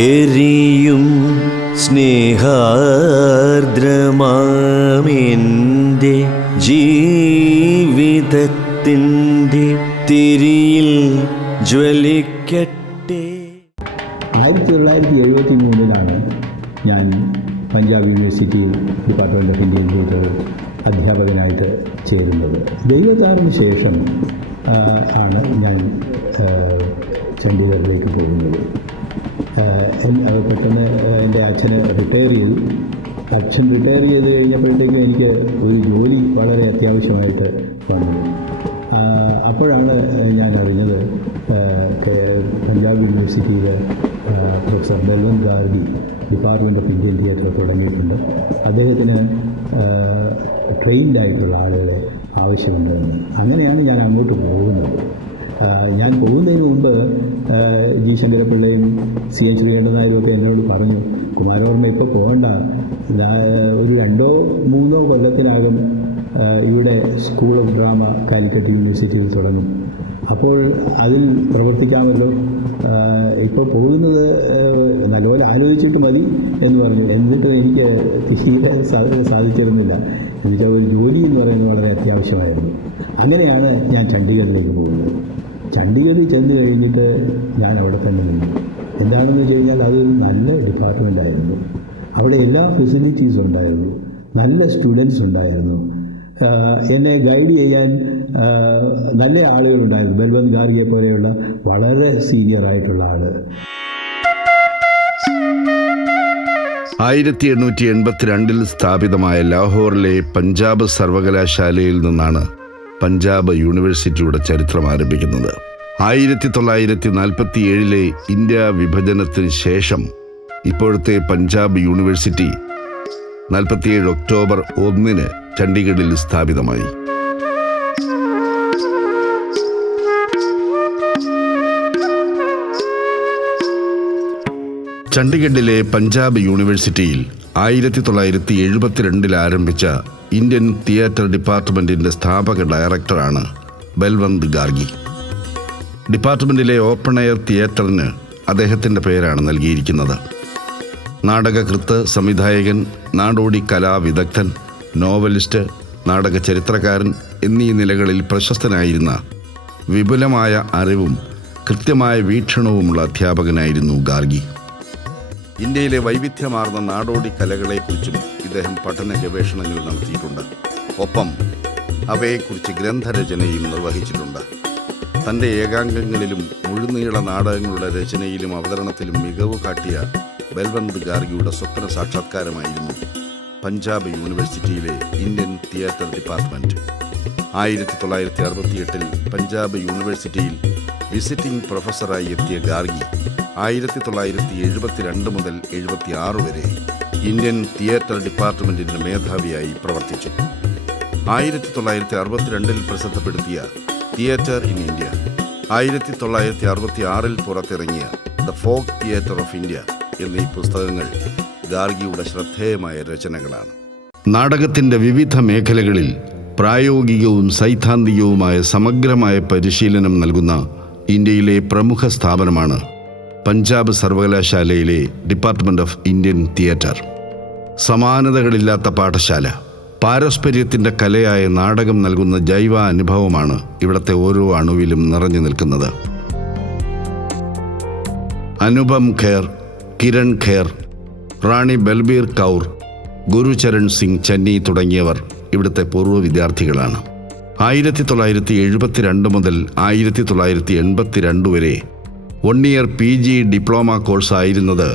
എരിയും സ്നേഹാർദ്രമാമെൻ്റെ ജീവിതത്തിൻ്റെ തിരിയിൽ ജ്വലിക്കട്ടെ. 1973 ഞാൻ Punjab university department of Indian literature അധ്യാപകനായിട്ട് ചേരുന്നത്. 76 ശേഷം ആണ് ഞാൻ ചണ്ഡീഗഡിലേക്ക് പോകുന്നത്. പെട്ടെന്ന് എൻ്റെ അച്ഛന് റിട്ടയർ ചെയ്തു. അച്ഛൻ റിട്ടയർ ചെയ്ത് കഴിഞ്ഞപ്പോഴത്തേക്കും എനിക്ക് ഒരു ജോലി വളരെ അത്യാവശ്യമായിട്ട് വന്നു. അപ്പോഴാണ് ഞാൻ അറിഞ്ഞത് പഞ്ചാബ് യൂണിവേഴ്സിറ്റിയിലെ professor Balwant Gargi department of Indian theatre തുടങ്ങിയിട്ടുണ്ട്. അദ്ദേഹത്തിന് ട്രെയിൻഡ് ആയിട്ടുള്ള ആളുകളെ ആവശ്യമുണ്ടെന്ന്. അങ്ങനെയാണ് ഞാൻ അങ്ങോട്ട് പോകുന്നത്. ഞാൻ പോകുന്നതിന് മുമ്പ് ജി ശങ്കരപ്പിള്ളയും സി എൻ ശ്രീകണ്ഠൻ നായരും ഒക്കെ എന്നോട് പറഞ്ഞു, കുമാരവർമ്മ ഇപ്പോൾ പോകണ്ട, ഒരു 2-3 കൊല്ലത്തിനകം ഇവിടെ സ്കൂൾ ഓഫ് ഡ്രാമ കാലിക്കറ്റ് യൂണിവേഴ്സിറ്റിയിൽ തുടങ്ങും, അപ്പോൾ അതിൽ പ്രവർത്തിക്കാമല്ലോ, ഇപ്പോൾ പോകുന്നത് നല്ലപോലെ ആലോചിച്ചിട്ട് മതി എന്ന് പറഞ്ഞു. എന്നിട്ട് എനിക്ക് തീരെ സാധിച്ചിരുന്നില്ല. എനിക്ക് ഒരു ജോലി എന്ന് പറയുന്നത് വളരെ അത്യാവശ്യമായിരുന്നു. അങ്ങനെയാണ് ഞാൻ ചണ്ഡീഗഡിലേക്ക് പോകുന്നത്. ചണ്ഡീഗഡിൽ ചെന്ന് കഴിഞ്ഞിട്ട് ഞാൻ അവിടെ തന്നെ നിന്നു. എന്താണെന്ന് വെച്ച് കഴിഞ്ഞാൽ അതൊരു നല്ല ഡിപ്പാർട്ട്മെൻറ്റായിരുന്നു. അവിടെ എല്ലാ ഫെസിലിറ്റീസും ഉണ്ടായിരുന്നു, നല്ല സ്റ്റുഡൻസ് ഉണ്ടായിരുന്നു, എന്നെ ഗൈഡ് ചെയ്യാൻ നല്ല ആളുകളുണ്ടായിരുന്നു. ബൽവന്ത് ഗാർഗിയെ പോലെയുള്ള വളരെ സീനിയർ ആയിട്ടുള്ള ആൾ. 1882 സ്ഥാപിതമായ ലാഹോറിലെ പഞ്ചാബ് സർവകലാശാലയിൽ നിന്നാണ് പഞ്ചാബ് യൂണിവേഴ്സിറ്റിയുടെ ചരിത്രം ആരംഭിക്കുന്നത്. 1947 ഇന്ത്യ വിഭജനത്തിന് ശേഷം ഇപ്പോഴത്തെ പഞ്ചാബ് യൂണിവേഴ്സിറ്റി 47 ഒക്ടോബർ 1 ചണ്ഡീഗഡിൽ സ്ഥാപിതമായി. ചണ്ഡീഗഡിലെ പഞ്ചാബ് യൂണിവേഴ്സിറ്റിയിൽ 1972 ആരംഭിച്ച ഇന്ത്യൻ തിയേറ്റർ ഡിപ്പാർട്ട്മെൻറ്റിൻ്റെ സ്ഥാപക ഡയറക്ടറാണ് ബൽവന്ത് ഗാർഗി. ഡിപ്പാർട്ട്മെൻറ്റിലെ ഓപ്പൺ എയർ തിയേറ്ററിന് അദ്ദേഹത്തിൻ്റെ പേരാണ് നൽകിയിരിക്കുന്നത്. നാടകകൃത്ത്, സംവിധായകൻ, നാടോടി കലാവിദഗ്ധൻ, നോവലിസ്റ്റ്, നാടക ചരിത്രകാരൻ എന്നീ നിലകളിൽ പ്രശസ്തനായിരുന്ന വിപുലമായ അറിവും കൃത്യമായ വീക്ഷണവുമുള്ള അധ്യാപകനായിരുന്നു ഗാർഗി. ഇന്ത്യയിലെ വൈവിധ്യമാർന്ന നാടോടി കലകളെക്കുറിച്ചും ഇദ്ദേഹം പഠന ഗവേഷണങ്ങൾ നടത്തിയിട്ടുണ്ട്. ഒപ്പം അവയെക്കുറിച്ച് ഗ്രന്ഥരചനയും നിർവഹിച്ചിട്ടുണ്ട്. തൻ്റെ ഏകാംഗങ്ങളിലും മുഴുനീള നാടകങ്ങളുടെ രചനയിലും അവതരണത്തിലും മികവ് കാട്ടിയ ബൽവന്ത് ഗാർഗിയുടെ സ്വപ്ന സാക്ഷാത്കാരമായിരുന്നു പഞ്ചാബ് യൂണിവേഴ്സിറ്റിയിലെ ഇന്ത്യൻ തിയേറ്റർ ഡിപ്പാർട്ട്മെൻറ്റ്. 1968 പഞ്ചാബ് യൂണിവേഴ്സിറ്റിയിൽ വിസിറ്റിംഗ് പ്രൊഫസറായി എത്തിയ ഗാർഗി 1972 മുതൽ 76 വരെ ഇന്ത്യൻ തിയേറ്റർ ഡിപ്പാർട്ട്മെൻറ്റിൻ്റെ മേധാവിയായി പ്രവർത്തിച്ചു. 1962 പ്രസിദ്ധപ്പെടുത്തിയ തിയേറ്റർ ഇൻ ഇന്ത്യ, 1966 പുറത്തിറങ്ങിയ the folk theatre of India എന്നീ പുസ്തകങ്ങൾ ഗാർഗിയുടെ ശ്രദ്ധേയമായ രചനകളാണ്. നാടകത്തിൻ്റെ വിവിധ മേഖലകളിൽ പ്രായോഗികവും സൈദ്ധാന്തികവുമായ സമഗ്രമായ പരിശീലനം നൽകുന്ന ഇന്ത്യയിലെ പ്രമുഖ സ്ഥാപനമാണ് പഞ്ചാബ് സർവകലാശാലയിലെ ഡിപ്പാർട്ട്മെൻറ്റ് ഓഫ് ഇന്ത്യൻ തിയേറ്റർ. സമാനതകളില്ലാത്ത പാഠശാല, പാരസ്പര്യത്തിൻ്റെ കലയായ നാടകം നൽകുന്ന ജൈവ അനുഭവമാണ് ഇവിടുത്തെ ഓരോ അണുവിലും നിറഞ്ഞു നിൽക്കുന്നത്. അനുപം ഖേർ, കിരൺ ഖേർ, റാണി ബൽബീർ കൗർ, ഗുരുചരൺ സിംഗ് ചന്നി തുടങ്ങിയവർ ഇവിടുത്തെ പൂർവ്വ വിദ്യാർത്ഥികളാണ്. 1972 മുതൽ 1982 വരെ 1 ഇയർ PG ഡിപ്ലോമ കോഴ്സായിരുന്നത്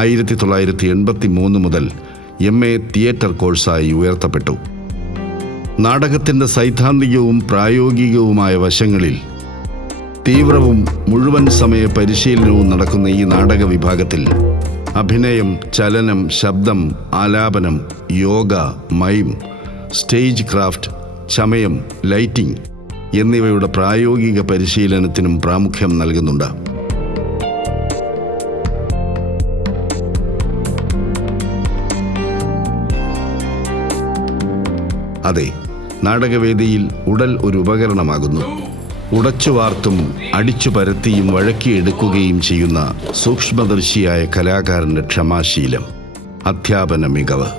1983 മുതൽ MA തിയേറ്റർ കോഴ്സായി ഉയർത്തപ്പെട്ടു. നാടകത്തിൻ്റെ സൈദ്ധാന്തികവും പ്രായോഗികവുമായ വശങ്ങളിൽ തീവ്രവും മുഴുവൻ സമയ പരിശീലനവും നടക്കുന്ന ഈ നാടക വിഭാഗത്തിൽ അഭിനയം, ചലനം, ശബ്ദം, ആലാപനം, യോഗ, മൈം, സ്റ്റേജ് ക്രാഫ്റ്റ്, ചമയം, ലൈറ്റിംഗ് എന്നിവയുടെ പ്രായോഗിക പരിശീലനത്തിനും പ്രാമുഖ്യം നൽകുന്നുണ്ട്. അതെ, നാടകവേദിയിൽ ഉടൽ ഒരു ഉപകരണമാകുന്നു. ഉടച്ചുവാർത്തും അടിച്ചു പരത്തിയും വഴക്കിയെടുക്കുകയും ചെയ്യുന്ന സൂക്ഷ്മദർശിയായ കലാകാരന്റെ ക്ഷമാശീലം, അധ്യാപന മികവ്.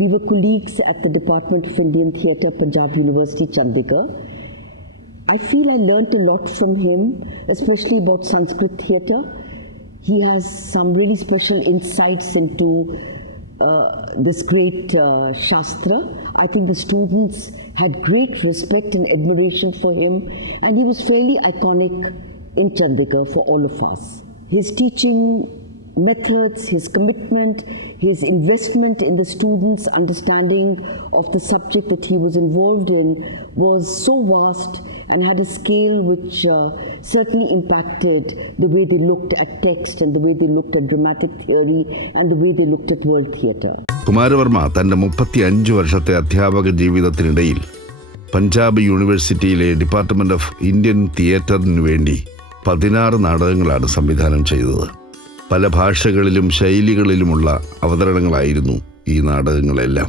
We were colleagues at the Department of Indian Theatre, Punjab University, Chandigarh. I feel I learnt a lot from him, especially about Sanskrit theatre. He has some really special insights into this great Shastra. I think the students had great respect and admiration for him, and he was fairly iconic in Chandigarh for all of us. His teaching methods, his commitment, his investment in the students' understanding of the subject that he was involved in was so vast and had a scale which certainly impacted the way they looked at text and the way they looked at dramatic theory and the way they looked at world theatre. കുമാരവർമ്മ തൻ്റെ 35 വർഷത്തെ അധ്യാപക ജീവിതത്തിനിടയിൽ പഞ്ചാബ് യൂണിവേഴ്സിറ്റിയിലെ department of Indian തിയേറ്ററിനു വേണ്ടി 16 നാടകങ്ങളാണ് സംവിധാനം ചെയ്തത്. പല ഭാഷകളിലും ശൈലികളിലുമുള്ള അവതരണങ്ങളായിരുന്നു ഈ നാടകങ്ങളെല്ലാം.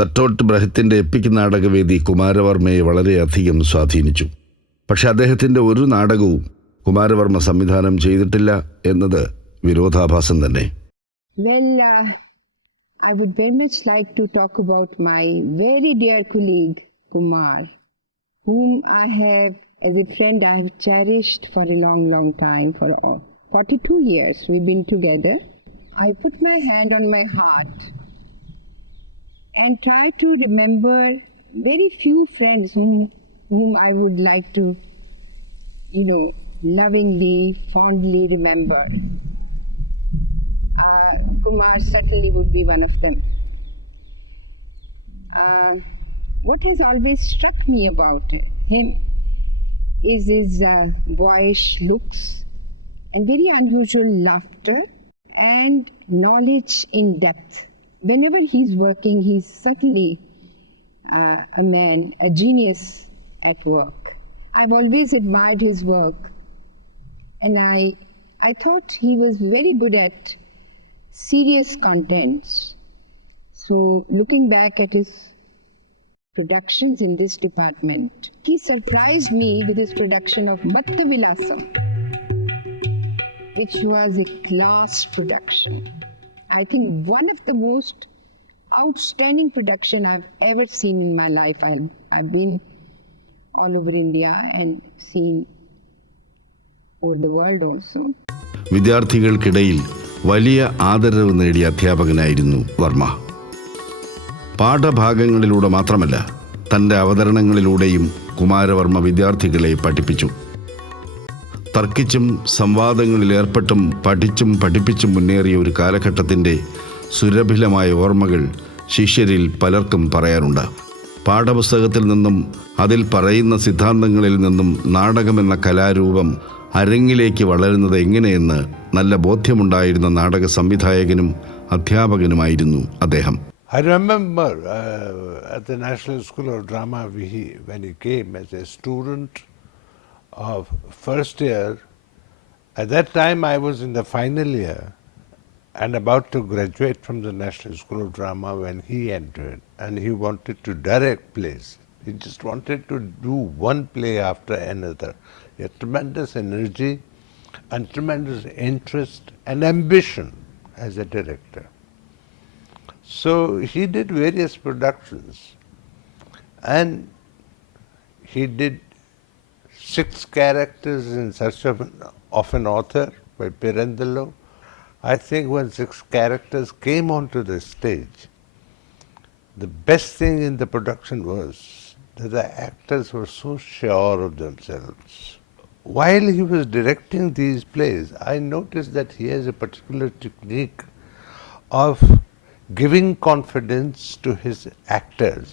ബർട്ടോൾട്ട് ബ്രെഹ്റ്റിൻ്റെ എപ്പിക് നാടകവേദി കുമാരവർമ്മയെ വളരെയധികം സ്വാധീനിച്ചു. പക്ഷെ അദ്ദേഹത്തിൻ്റെ ഒരു നാടകവും കുമാരവർമ്മ സംവിധാനം ചെയ്തിട്ടില്ല എന്നത് വിരോധാഭാസം തന്നെ. Well, I would very much like to talk about my very dear colleague Kumar, whom I have, as a friend, I have cherished for a long, long time, for 42 years we've been together. I put my hand on my heart and try to remember very few friends whom I would like to, lovingly, fondly remember. Kumar certainly would be one of them. What has always struck me about him is his boyish looks and very unusual laughter and knowledge in depth. Whenever he's working, he's certainly a man, a genius at work. I've always admired his work, and I thought he was very good at serious contents. So looking back at his productions in this department, he surprised me with his production of Bhattavilasam, which was a class production. I think one of the most outstanding production I've ever seen in my life. I've been all over India and seen over the world also. വിദ്യാർത്ഥികൾക്കിടയിൽ വലിയ ആദരവ് നേടിയ അധ്യാപകനായിരുന്നു വർമ്മ. പാഠഭാഗങ്ങളിലൂടെ മാത്രമല്ല, തൻ്റെ അവതരണങ്ങളിലൂടെയും കുമാരവർമ്മ വിദ്യാർത്ഥികളെ പഠിപ്പിച്ചു. തർക്കിച്ചും സംവാദങ്ങളിലേർപ്പെട്ടും പഠിച്ചും പഠിപ്പിച്ചും മുന്നേറിയ ഒരു കാലഘട്ടത്തിൻ്റെ സുരഭിലമായ ഓർമ്മകൾ ശിഷ്യരിൽ പലർക്കും പറയാറുണ്ട്. പാഠപുസ്തകത്തിൽ നിന്നും അതിൽ പറയുന്ന സിദ്ധാന്തങ്ങളിൽ നിന്നും നാടകമെന്ന കലാരൂപം അരങ്ങിലേക്ക് വളരുന്നത് എങ്ങനെയെന്ന് നല്ല ബോധ്യമുണ്ടായിരുന്ന നാടക സംവിധായകനും അധ്യാപകനുമായിരുന്നു അദ്ദേഹം. I remember at the National School of Drama when he came as a student of first year. At that time I was in the final year and about to graduate from the National School of Drama when he entered, and he wanted to direct plays. He just wanted to do one play after another. He had tremendous energy and tremendous interest and ambition as a director. So he did various productions, and he did 6 characters in Search of an Author by Pirandello. I think when 6 characters came onto the stage, the best thing in the production was that the actors were so sure of themselves. While he was directing these plays, I noticed that he has a particular technique of giving confidence to his actors